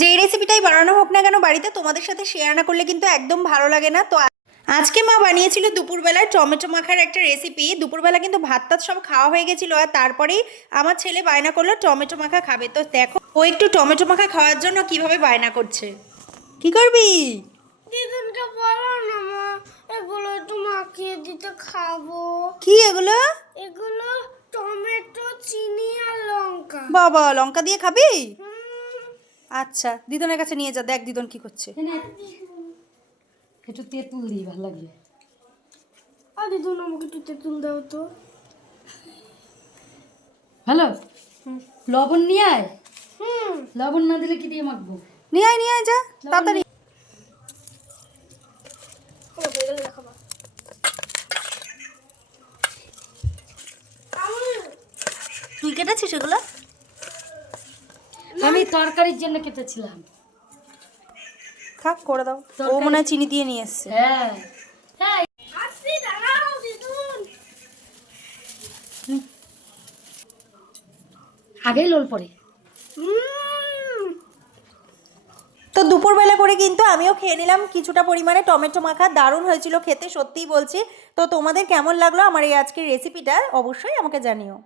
যেই রেসিপিটাই বানানো হোক না কেন বাড়িতে তোমাদের সাথে শেয়ার না করলে কিন্তু একদম ভালো লাগে না। তো আজকে মা বানিয়েছিল দুপুরবেলায় টমেটো মাখার একটা রেসিপি। দুপুরবেলা কিন্তু ভাত টাত সব খাওয়া হয়ে গেছিলো, আর তারপরেই আমার ছেলে বায়না করলো টমেটো মাখা খাবে। তো দেখো ও একটু টমেটো মাখা খাওয়ার জন্য কিভাবে বায়না করছে। কি করবি? দিদুনকে বলো না মা, এগুলো একটু মাখিয়ে দিতে খাবো। কি এগুলো? এগুলো টমেটো, চিনি আর লঙ্কা। বাবা, লঙ্কা দিয়ে খাবি? আচ্ছা, দিদনের কাছে নিয়ে যা, দেখ দিদন কি করছে। একটু তেঁতুল দিই, ভালো লাগবে। আর দিদুন আমাকে একটু তেঁতুল দাও তো। ভালো। লবণ নিয়ে আয়। হুম, লবণ না দিলে কি দিয়ে মাখবো? নিয়ে আয় যা তাড়াতাড়ি। তুই কেটেছিস এগুলো? আমি তরকারির জন্য কেটেছিলাম। থাক, করে দাও। ও মনে হয় চিনি দিয়ে নিয়ে এসছে। হ্যাঁ হ্যাঁ, আসছি, দাঁড়াও দিদুন। আগেই লোল পড়ে। তো দুপুরবেলা করে কিন্তু আমিও খেয়ে নিলাম কিছুটা পরিমাণে টমেটো মাখা। দারুণ হয়েছিল খেতে, সত্যিই বলছি। তো তোমাদের কেমন লাগলো আমার এই আজকের রেসিপিটা অবশ্যই আমাকে জানিও।